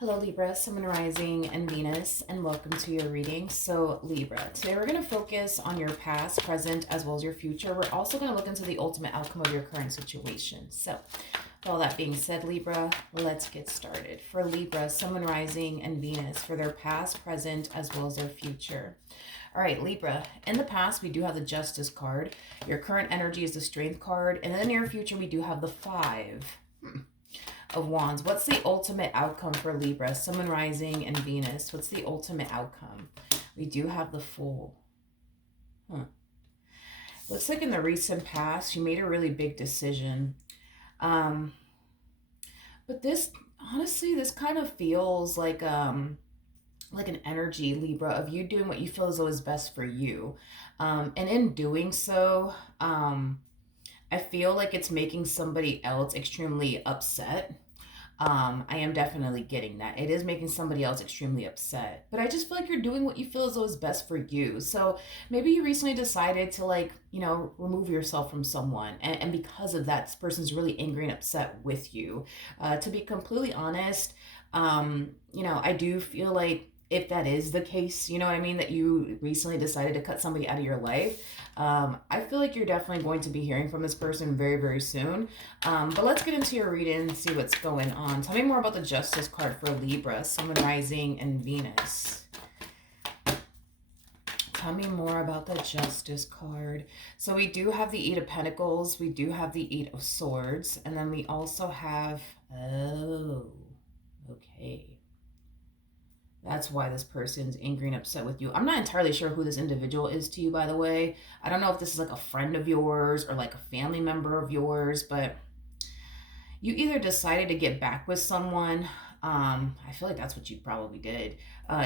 Hello Libra, Sun, Rising, and Venus, and welcome to your reading. So Libra, today we're going to focus on your past, present, as well as your future. We're also going to look into the ultimate outcome of your current situation. So with all that being said, Libra, let's get started. For Libra, Sun, Rising, and Venus, for their past, present, as well as their future. All right, Libra, in the past, we do have the Justice card. Your current energy is the Strength card. And in the near future, we do have the Five of Wands. What's the ultimate outcome for Libra, Sun, Rising, and Venus? What's the ultimate outcome? We do have the Fool. Looks like in the recent past, you made a really big decision. But this, honestly, this kind of feels like an energy, Libra, of you doing what you feel as though is best for you. And in doing so, I feel like it's making somebody else extremely upset. I am definitely getting that. It is making somebody else extremely upset. But I just feel like you're doing what you feel as though is best for you. So maybe you recently decided to, remove yourself from someone. And because of that, this person's really angry and upset with you. To be completely honest, I do feel like if that is the case, you know what I mean, that you recently decided to cut somebody out of your life, I feel like you're definitely going to be hearing from this person very, very soon. But let's get into your reading and see what's going on. Tell me more about the Justice card for Libra, Sun, Rising, and Venus. Tell me more about the Justice card. So we do have the Eight of Pentacles. We do have the Eight of Swords. And then we also have... Oh, okay. That's why this person's angry and upset with you. I'm not entirely sure who this individual is to you, by the way. I don't know if this is like a friend of yours or like a family member of yours, but you either decided to get back with someone. I feel like that's what you probably did.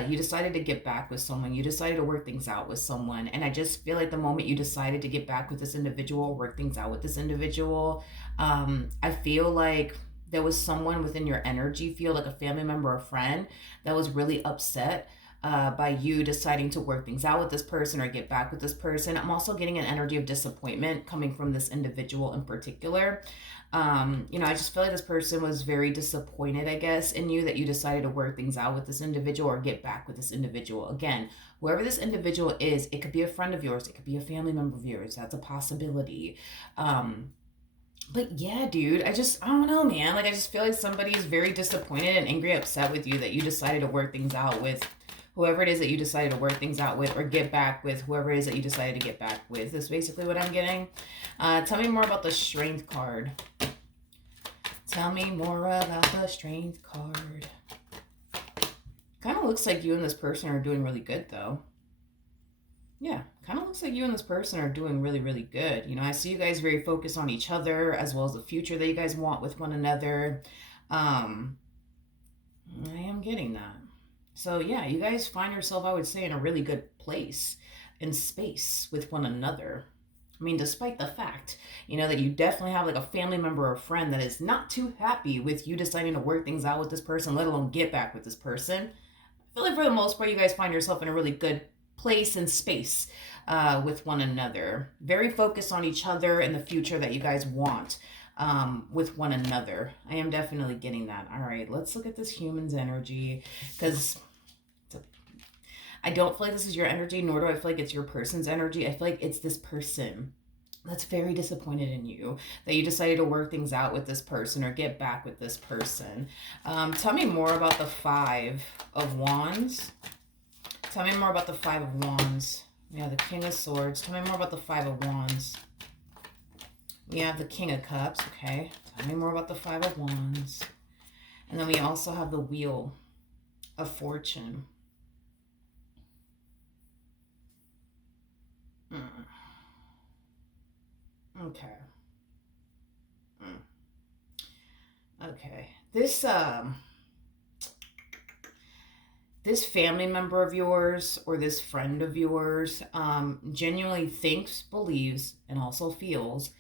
You decided to get back with someone. You decided to work things out with someone. And I just feel like the moment you decided to get back with this individual, work things out with this individual, I feel like there was someone within your energy field, like a family member or friend, that was really upset by you deciding to work things out with this person or get back with this person. I'm also getting an energy of disappointment coming from this individual in particular. I just feel like this person was very disappointed, I guess, in you, that you decided to work things out with this individual or get back with this individual. Again, whoever this individual is, it could be a friend of yours, it could be a family member of yours. That's a possibility. But yeah, dude, I don't know, man. Like, I just feel like somebody is very disappointed and angry, upset with you that you decided to work things out with whoever it is that you decided to work things out with, or get back with whoever it is that you decided to get back with. That's basically what I'm getting. Tell me more about the Strength card. Tell me more about the Strength card. Kind of looks like you and this person are doing really good, though. Yeah, kind of looks like you and this person are doing really, really good. I see you guys very focused on each other as well as the future that you guys want with one another. I am getting that. So yeah, you guys find yourself, I would say, in a really good place and space with one another. I mean, despite the fact, that you definitely have like a family member or friend that is not too happy with you deciding to work things out with this person, let alone get back with this person. I feel like for the most part, you guys find yourself in a really good place and space with one another. Very focused on each other and the future that you guys want with one another. I am definitely getting that. All right, let's look at this human's energy, because I don't feel like this is your energy, nor do I feel like it's your person's energy. I feel like it's this person that's very disappointed in you, that you decided to work things out with this person or get back with this person. Tell me more about the Five of Wands. Tell me more about the Five of Wands. We have the King of Swords. Tell me more about the Five of Wands. We have the King of Cups. Okay. Tell me more about the Five of Wands. And then we also have the Wheel of Fortune. Okay. Okay. This family member of yours or this friend of yours genuinely thinks, believes, and also feels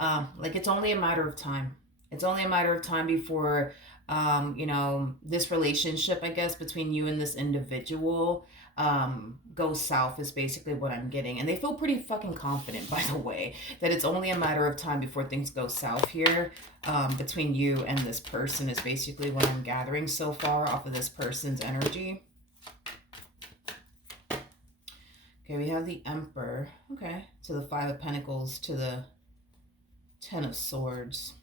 like it's only a matter of time. It's only a matter of time before, this relationship, I guess, between you and this individual goes south is basically what I'm getting. And they feel pretty fucking confident, by the way, that it's only a matter of time before things go south here, between you and this person is basically what I'm gathering so far off of this person's energy. Okay, we have the Emperor. Okay, to the Five of Pentacles, to the Ten of Swords.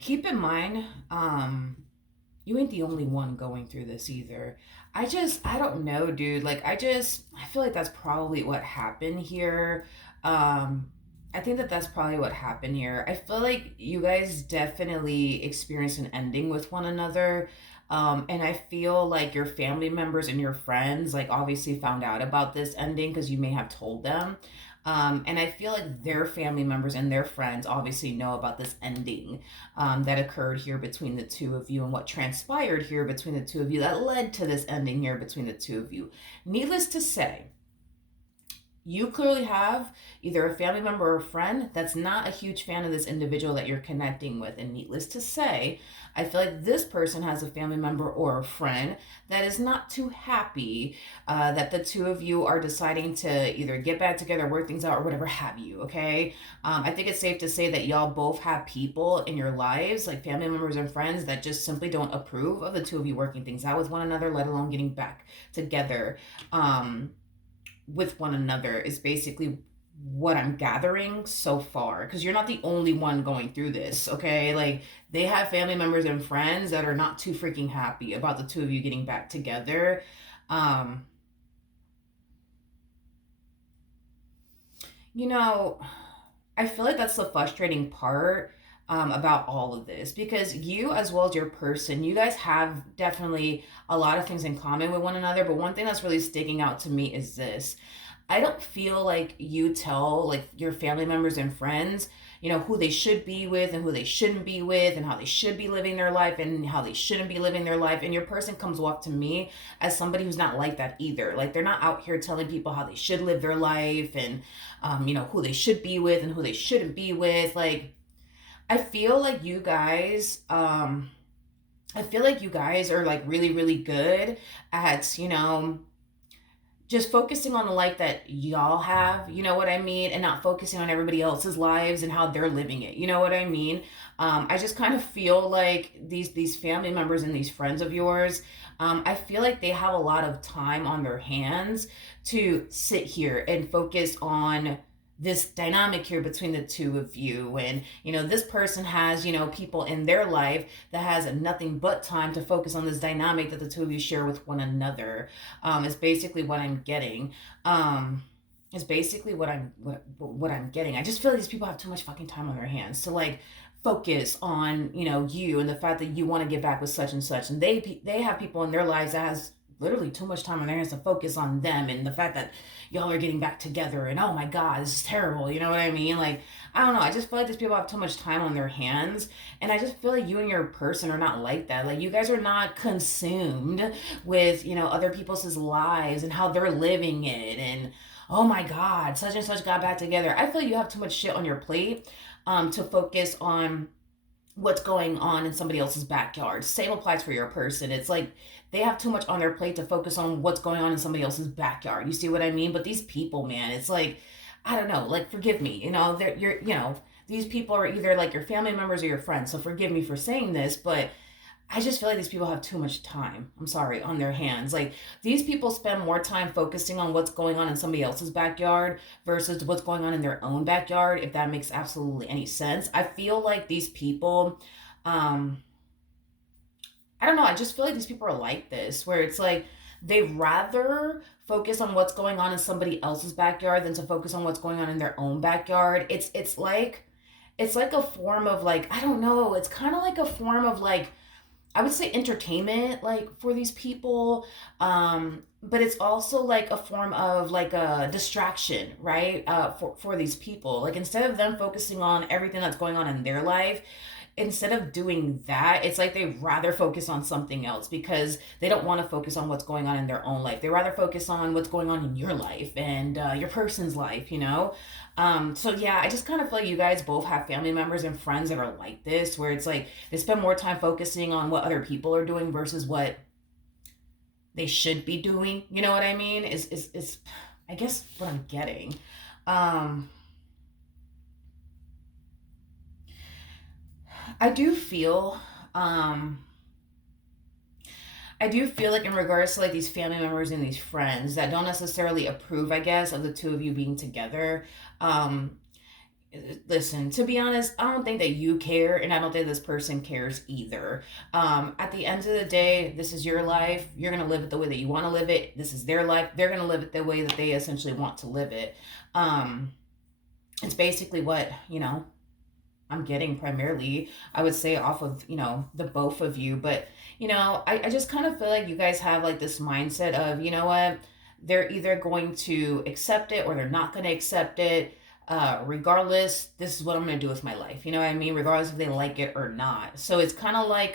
Keep in mind, you ain't the only one going through this either. I don't know, dude. Like, I feel like that's probably what happened here. I think that that's probably what happened here. I feel like you guys definitely experienced an ending with one another. And I feel like your family members and your friends, like, obviously found out about this ending because you may have told them. And I feel like their family members and their friends obviously know about this ending, that occurred here between the two of you and what transpired here between the two of you that led to this ending here between the two of you. Needless to say, you clearly have either a family member or a friend that's not a huge fan of this individual that you're connecting with. And needless to say, I feel like this person has a family member or a friend that is not too happy, that the two of you are deciding to either get back together, work things out, or whatever have you, okay? I think it's safe to say that y'all both have people in your lives, like family members and friends, that just simply don't approve of the two of you working things out with one another, let alone getting back together. With one another is basically what I'm gathering so far, because you're not the only one going through this, okay? Like, they have family members and friends that are not too freaking happy about the two of you getting back together. You know, I feel like that's the frustrating part, about all of this, because you, as well as your person, you guys have definitely a lot of things in common with one another. But one thing that's really sticking out to me is this: I don't feel like you tell, like, your family members and friends, who they should be with and who they shouldn't be with, and how they should be living their life and how they shouldn't be living their life. And your person comes off to me as somebody who's not like that either. Like, they're not out here telling people how they should live their life, and who they should be with and who they shouldn't be with. Like, I feel like you guys, are like really, really good at, just focusing on the life that y'all have, you know what I mean? And not focusing on everybody else's lives and how they're living it. You know what I mean? I just kind of feel like these family members and these friends of yours, I feel like they have a lot of time on their hands to sit here and focus on this dynamic here between the two of you. And this person has people in their life that has nothing but time to focus on this dynamic that the two of you share with one another. Is basically what I'm getting. Is basically what I'm getting. I just feel like these people have too much fucking time on their hands to, like, focus on you and the fact that you want to get back with such and such, and they have people in their lives that has literally too much time on their hands to focus on them, and the fact that y'all are getting back together, and oh my god, this is terrible, you know what I mean? Like, I don't know, I just feel like these people have too much time on their hands, and I just feel like you and your person are not like that. Like, you guys are not consumed with other people's lives and how they're living it, and oh my god, such and such got back together. I feel like you have too much shit on your plate, to focus on what's going on in somebody else's backyard. Same applies for your person. It's like they have too much on their plate to focus on what's going on in somebody else's backyard. You see what I mean? But these people, man, it's like, I don't know, like, forgive me, these people are either like your family members or your friends. So forgive me for saying this, but I just feel like these people have too much time, I'm sorry, on their hands. Like, these people spend more time focusing on what's going on in somebody else's backyard versus what's going on in their own backyard, if that makes absolutely any sense. I feel like these people, I don't know, I just feel like these people are like this, where it's like they rather focus on what's going on in somebody else's backyard than to focus on what's going on in their own backyard. It's like a form of, like, I don't know, it's kind of like a form of, like, I would say entertainment, like, for these people. But it's also like a form of, like, a distraction, right? For these people. Like, instead of them focusing on everything that's going on in their life, instead of doing that, it's like they rather focus on something else because they don't want to focus on what's going on in their own life. They rather focus on what's going on in your life and your person's life, you know? So yeah, I just kind of feel like you guys both have family members and friends that are like this, where it's like they spend more time focusing on what other people are doing versus what they should be doing. You know what I mean? Is I guess what I'm getting. Um, I do feel um I do feel like in regards to like these family members and these friends that don't necessarily approve, I guess, of the two of you being together. Um, Listen, to be honest, I don't think that you care, and I don't think this person cares either. At the end of the day, this is your life. You're gonna live it the way that you want to live it. This is their life. They're gonna live it the way that they essentially want to live it. Um, it's basically what, I'm getting primarily, I would say, off of, the both of you. But, I just kind of feel like you guys have like this mindset of, you know what, they're either going to accept it or they're not going to accept it. Regardless, this is what I'm going to do with my life. You know what I mean? Regardless if they like it or not. So it's kind of like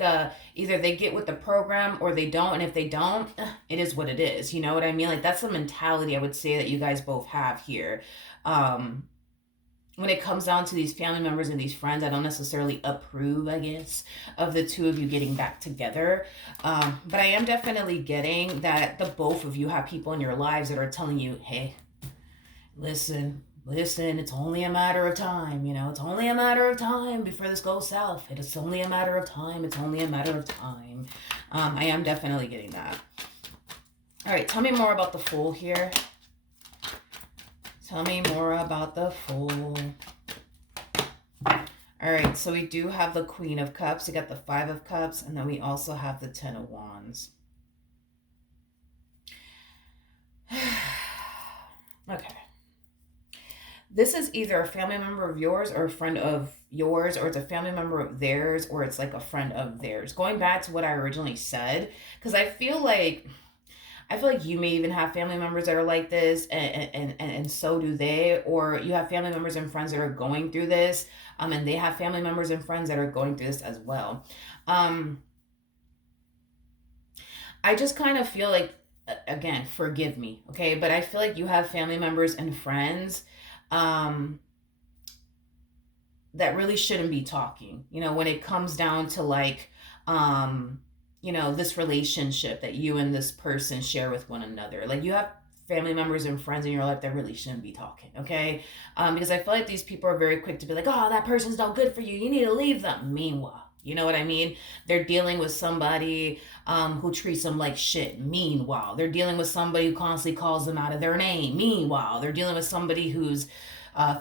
either they get with the program or they don't. And if they don't, it is what it is. You know what I mean? Like that's the mentality I would say that you guys both have here. Um, when it comes down to these family members and these friends, I don't necessarily approve, I guess, of the two of you getting back together. But I am definitely getting that the both of you have people in your lives that are telling you, hey, listen, it's only a matter of time. It's only a matter of time before this goes south. It's only a matter of time. It's only a matter of time. I am definitely getting that. All right, tell me more about the Fool here. Tell me more about the Fool. All right, so we do have the Queen of Cups. We got the Five of Cups, and then we also have the Ten of Wands. Okay. This is either a family member of yours or a friend of yours, or it's a family member of theirs, or it's like a friend of theirs. Going back to what I originally said, because I feel like you may even have family members that are like this, and so do they, or you have family members and friends that are going through this, and they have family members and friends that are going through this as well. I just kind of feel like, again, forgive me, okay, but I feel like you have family members and friends um, that really shouldn't be talking, when it comes down to like, this relationship that you and this person share with one another. Like you have family members and friends in your life that really shouldn't be talking, okay? Because I feel like these people are very quick to be like, oh, that person's no good for you. You need to leave them. Meanwhile, you know what I mean? They're dealing with somebody who treats them like shit. Meanwhile, they're dealing with somebody who constantly calls them out of their name. Meanwhile, they're dealing with somebody who's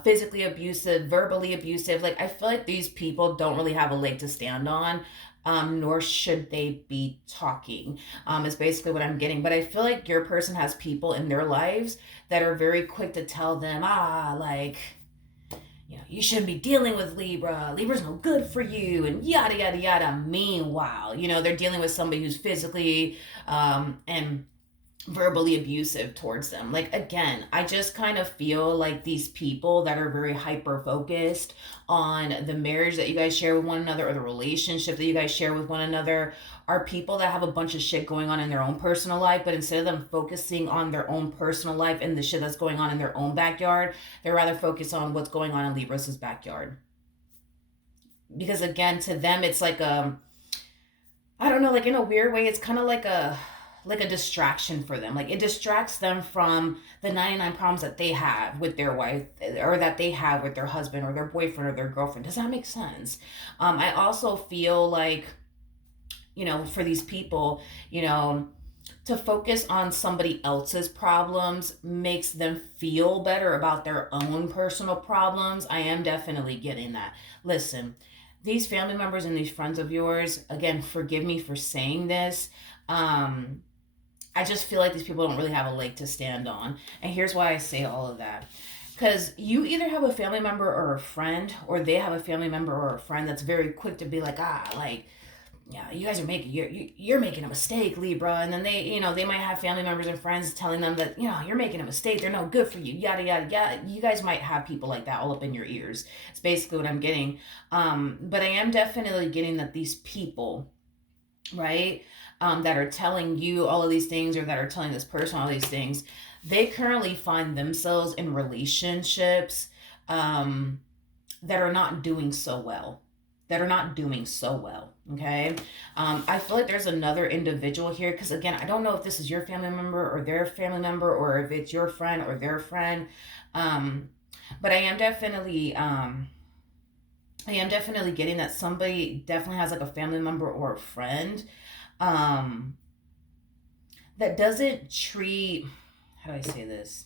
physically abusive, verbally abusive. Like, I feel like these people don't really have a leg to stand on. Nor should they be talking, is basically what I'm getting. But I feel like your person has people in their lives that are very quick to tell them, like, you shouldn't be dealing with Libra. Libra's no good for you, and yada, yada, yada. Meanwhile, they're dealing with somebody who's physically and verbally abusive towards them. Like, again, I just kind of feel like these people that are very hyper focused on the marriage that you guys share with one another or the relationship that you guys share with one another are people that have a bunch of shit going on in their own personal life, but instead of them focusing on their own personal life and the shit that's going on in their own backyard, they're rather focused on what's going on in Libra's backyard. Because again, to them it's like I don't know, like in a weird way, it's kind of like a distraction for them. Like it distracts them from the 99 problems that they have with their wife, or that they have with their husband or their boyfriend or their girlfriend. Does that make sense? I also feel like, for these people, to focus on somebody else's problems makes them feel better about their own personal problems. I am definitely getting that. Listen, these family members and these friends of yours, again, forgive me for saying this. I just feel like these people don't really have a leg to stand on. And here's why I say all of that. Because you either have a family member or a friend, or they have a family member or a friend that's very quick to be like, like, yeah, you guys are making, you're making a mistake, Libra. And then they, they might have family members and friends telling them that, you're making a mistake. They're no good for you. Yada, yada, yada. You guys might have people like that all up in your ears. It's basically what I'm getting. But I am definitely getting that these people, right, that are telling you all of these things, or that are telling this person all these things, they currently find themselves in relationships that are not doing so well. Okay. I feel like there's another individual here, because again, I don't know if this is your family member or their family member, or if it's your friend or their friend. But I am definitely getting that somebody definitely has like a family member or a friend that doesn't treat, how do I say this?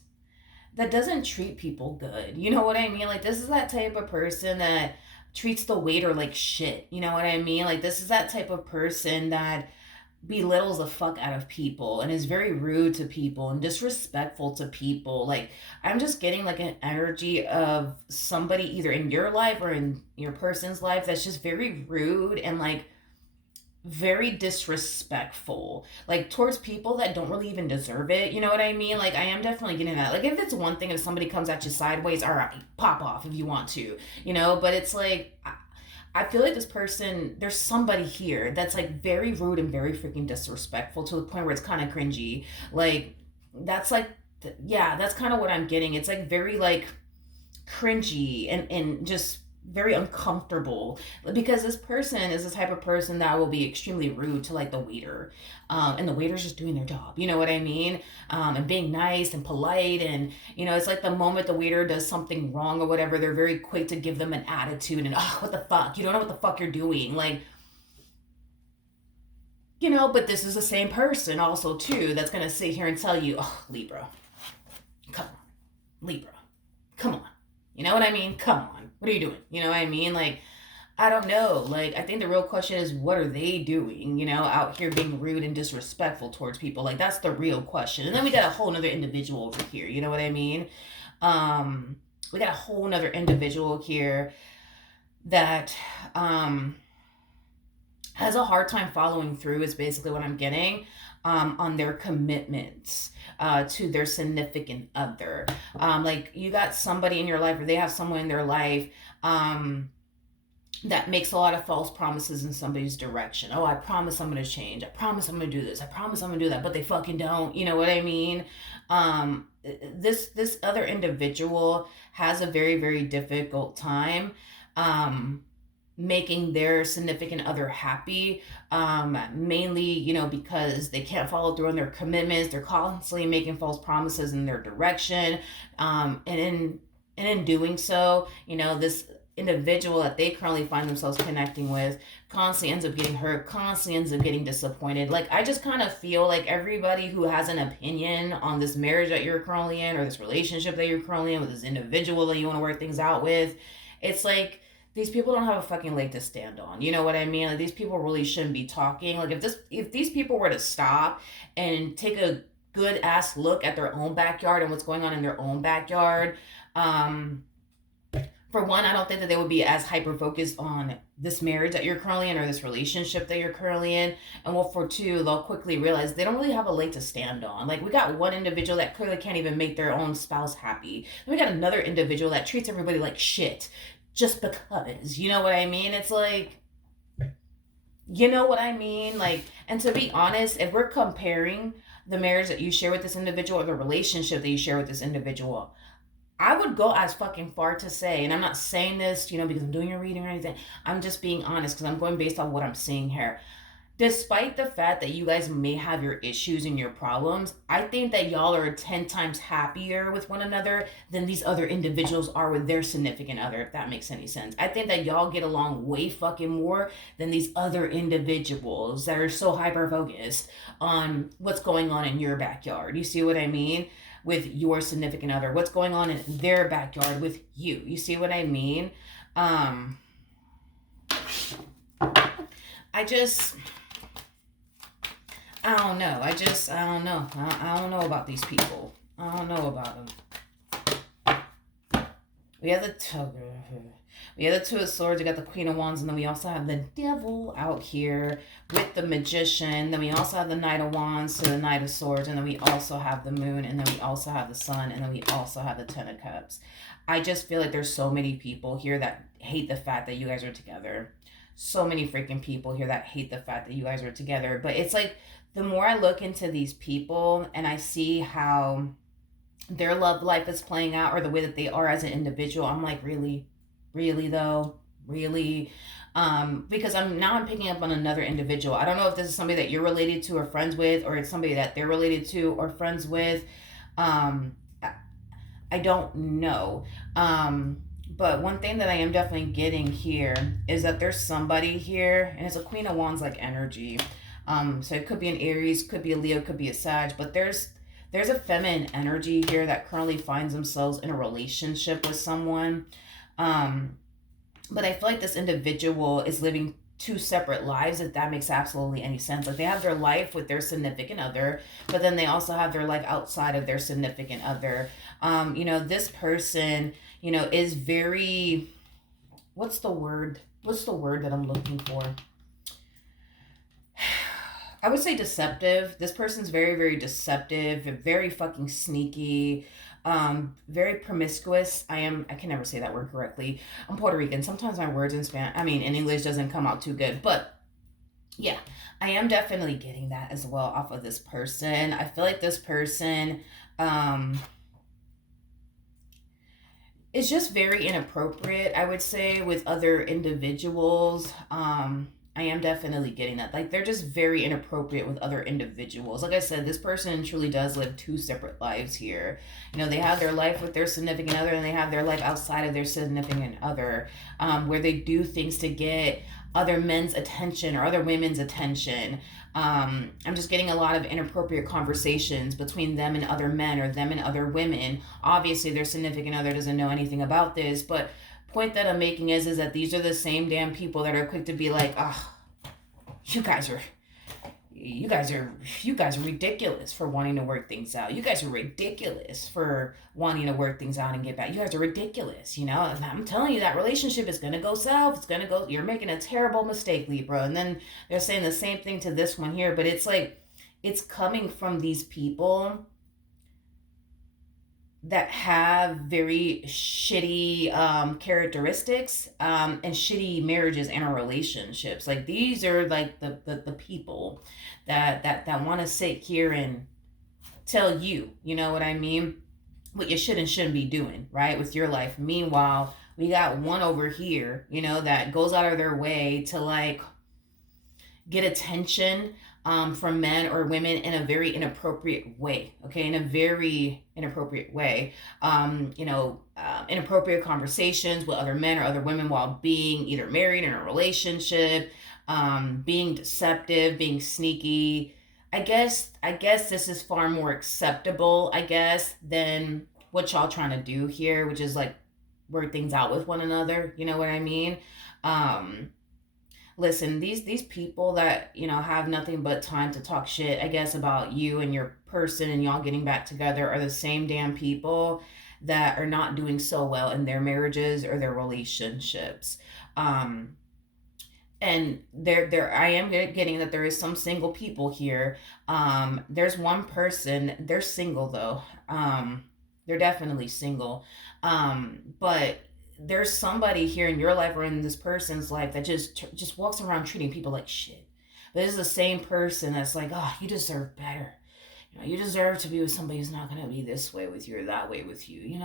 That doesn't treat people good. You know what I mean? Like, this is that type of person that treats the waiter like shit. You know what I mean? Like, this is that type of person that belittles the fuck out of people and is very rude to people and disrespectful to people. Like, I'm just getting like an energy of somebody either in your life or in your person's life that's just very rude and like very disrespectful, like towards people that don't really even deserve it. You know what I mean? Like, I am definitely getting that. Like, if it's one thing if somebody comes at you sideways, all right, pop off if you want to, but it's like, I feel like this person, there's somebody here that's like very rude and very freaking disrespectful to the point where it's kind of cringy. Like, that's like, yeah, that's kind of what I'm getting. It's like very like cringy and just very uncomfortable, because this person is the type of person that will be extremely rude to like the waiter, and the waiter's just doing their job, you know what I mean, and being nice and polite, and it's like the moment the waiter does something wrong or whatever, they're very quick to give them an attitude and, oh, what the fuck, you don't know what the fuck you're doing, like, but this is the same person also too that's gonna sit here and tell you, oh, Libra, come on, Libra, come on. You know what I mean? Come on. What are you doing? You know what I mean? Like, I don't know. Like, I think the real question is, what are they doing, out here being rude and disrespectful towards people? Like, that's the real question. And then we got a whole nother individual over here. You know what I mean? We got a whole nother individual here that has a hard time following through, is basically what I'm getting, on their commitments to their significant other. Like, you got somebody in your life, or they have someone in their life that makes a lot of false promises in somebody's direction. Oh, I promise I'm going to change. I promise I'm going to do this. I promise I'm going to do that. But they fucking don't. You know what I mean? This other individual has a very, very difficult time making their significant other happy, mainly, because they can't follow through on their commitments. They're constantly making false promises in their direction, and in doing so, this individual that they currently find themselves connecting with constantly ends up getting hurt, constantly ends up getting disappointed. Like, I just kind of feel like everybody who has an opinion on this marriage that you're currently in, or this relationship that you're currently in with this individual that you want to work things out with, it's like, these people don't have a fucking leg to stand on. You know what I mean? Like, these people really shouldn't be talking. Like, if these people were to stop and take a good ass look at their own backyard and what's going on in their own backyard, for one, I don't think that they would be as hyper focused on this marriage that you're currently in, or this relationship that you're currently in. And well, for two, they'll quickly realize they don't really have a leg to stand on. Like, we got one individual that clearly can't even make their own spouse happy. And we got another individual that treats everybody like shit just because, you know what I mean? It's like, you know what I mean? Like, and to be honest, if we're comparing the marriage that you share with this individual or the relationship that you share with this individual, I would go as fucking far to say, and I'm not saying this, because I'm doing a reading or anything. I'm just being honest, because I'm going based on what I'm seeing here. Despite the fact that you guys may have your issues and your problems, I think that y'all are 10 times happier with one another than these other individuals are with their significant other, if that makes any sense. I think that y'all get along way fucking more than these other individuals that are so hyper focused on what's going on in your backyard. You see what I mean? With your significant other, what's going on in their backyard with you. You see what I mean? I don't know. I don't know. I don't know about these people. I don't know about them. We have the Two of Swords. We got the Queen of Wands, and then we also have the Devil out here with the Magician. Then we also have the Knight of Wands to the Knight of Swords, and then we also have the Moon, and then we also have the Sun, and then we also have the Ten of Cups. I just feel like there's so many people here that hate the fact that you guys are together. So many freaking people here that hate the fact that you guys are together. But it's like, the more I look into these people and I see how their love life is playing out, or the way that they are as an individual, I'm like, really? Really though? Really? Because I'm picking up on another individual. I don't know if this is somebody that you're related to or friends with, or it's somebody that they're related to or friends with. I don't know. But one thing that I am definitely getting here is that there's somebody here, and it's a Queen of Wands like energy. So it could be an Aries, could be a Leo, could be a Sag, but there's a feminine energy here that currently finds themselves in a relationship with someone. But I feel like this individual is living two separate lives, if that makes absolutely any sense. Like, they have their life with their significant other, but then they also have their life outside of their significant other. This person, is very, what's the word that I'm looking for? I would say deceptive. This person's very, very deceptive, very fucking sneaky, very promiscuous. I can never say that word correctly. I'm Puerto Rican. Sometimes my words in English doesn't come out too good, but yeah, I am definitely getting that as well off of this person. I feel like this person, is just very inappropriate, I would say, with other individuals. I am definitely getting that. Like, they're just very inappropriate with other individuals. Like I said, this person truly does live two separate lives here. They have their life with their significant other, and they have their life outside of their significant other, where they do things to get other men's attention or other women's attention. I'm just getting a lot of inappropriate conversations between them and other men, or them and other women. Obviously, their significant other doesn't know anything about this, but point that I'm making is that these are the same damn people that are quick to be like, oh, you guys are ridiculous for wanting to work things out. You guys are ridiculous for wanting to work things out and get back. You guys are ridiculous, I'm telling you, that relationship is going to go south. You're making a terrible mistake, Libra. And then they're saying the same thing to this one here, but it's like, it's coming from these people that have very shitty characteristics, and shitty marriages and relationships. Like, these are like the people that want to sit here and tell you, you know what I mean, what you should and shouldn't be doing, right, with your life. Meanwhile, we got one over here, that goes out of their way to like get attention from men or women in a very inappropriate way. Okay, in a very inappropriate way. Inappropriate conversations with other men or other women while being either married in a relationship, being deceptive, being sneaky. I guess this is far more acceptable, than what y'all trying to do here, which is like work things out with one another. You know what I mean? Listen, these people that, have nothing but time to talk shit, I guess, about you and your person and y'all getting back together, are the same damn people that are not doing so well in their marriages or their relationships. And I am getting that there is some single people here. There's one person, they're single though. They're definitely single. But there's somebody here in your life or in this person's life that just walks around treating people like shit. But this is the same person that's like, oh, you deserve better. You deserve to be with somebody who's not going to be this way with you or that way with you,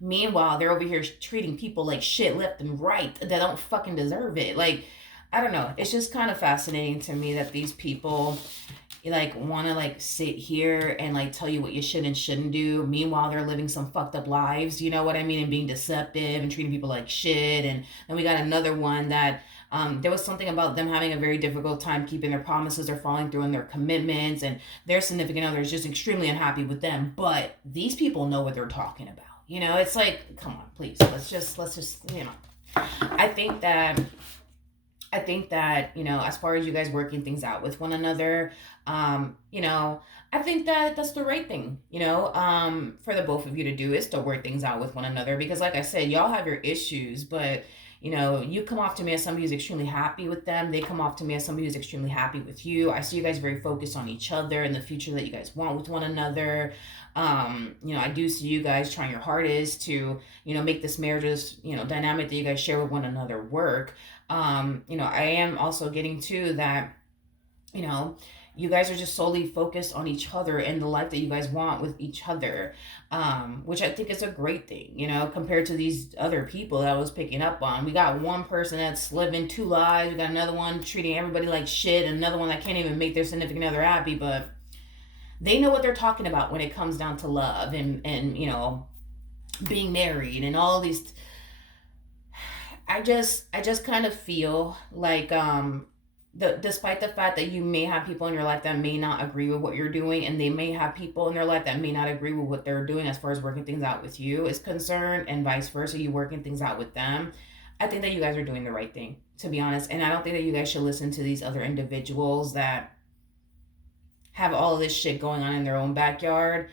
Meanwhile, they're over here treating people like shit left and right that don't fucking deserve it. Like, I don't know. It's just kind of fascinating to me that these people like want to like sit here and like tell you what you should and shouldn't do. Meanwhile, they're living some fucked up lives, you know what I mean? And being deceptive and treating people like shit. And then we got another one that there was something about them having a very difficult time keeping their promises or following through on their commitments, and their significant other is just extremely unhappy with them. But these people know what they're talking about. It's like, come on, please. Let's just I think that I think that, as far as you guys working things out with one another, I think that that's the right thing, for the both of you to do, is to work things out with one another. Because, like I said, y'all have your issues, but, you come off to me as somebody who's extremely happy with them. They come off to me as somebody who's extremely happy with you. I see you guys very focused on each other and the future that you guys want with one another. I do see you guys trying your hardest to, make this marriage, dynamic that you guys share with one another work. I am also getting to that, you know, you guys are just solely focused on each other and the life that you guys want with each other, which I think is a great thing, compared to these other people that I was picking up on. We got one person that's living two lives, we got another one treating everybody like shit, and another one that can't even make their significant other happy, but they know what they're talking about when it comes down to love and being married and all these. I just kind of feel like despite the fact that you may have people in your life that may not agree with what you're doing, and they may have people in their life that may not agree with what they're doing as far as working things out with you is concerned, and vice versa, you working things out with them. I think that you guys are doing the right thing, to be honest, and I don't think that you guys should listen to these other individuals that have all of this shit going on in their own backyard,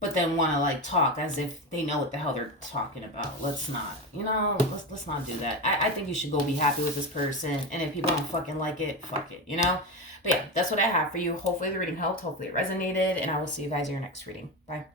but then want to like talk as if they know what the hell they're talking about. Let's not, let's not do that. I think you should go be happy with this person, and if people don't fucking like it, fuck it. But yeah, that's what I have for you. Hopefully the reading helped. Hopefully it resonated, and I will see you guys in your next reading. Bye.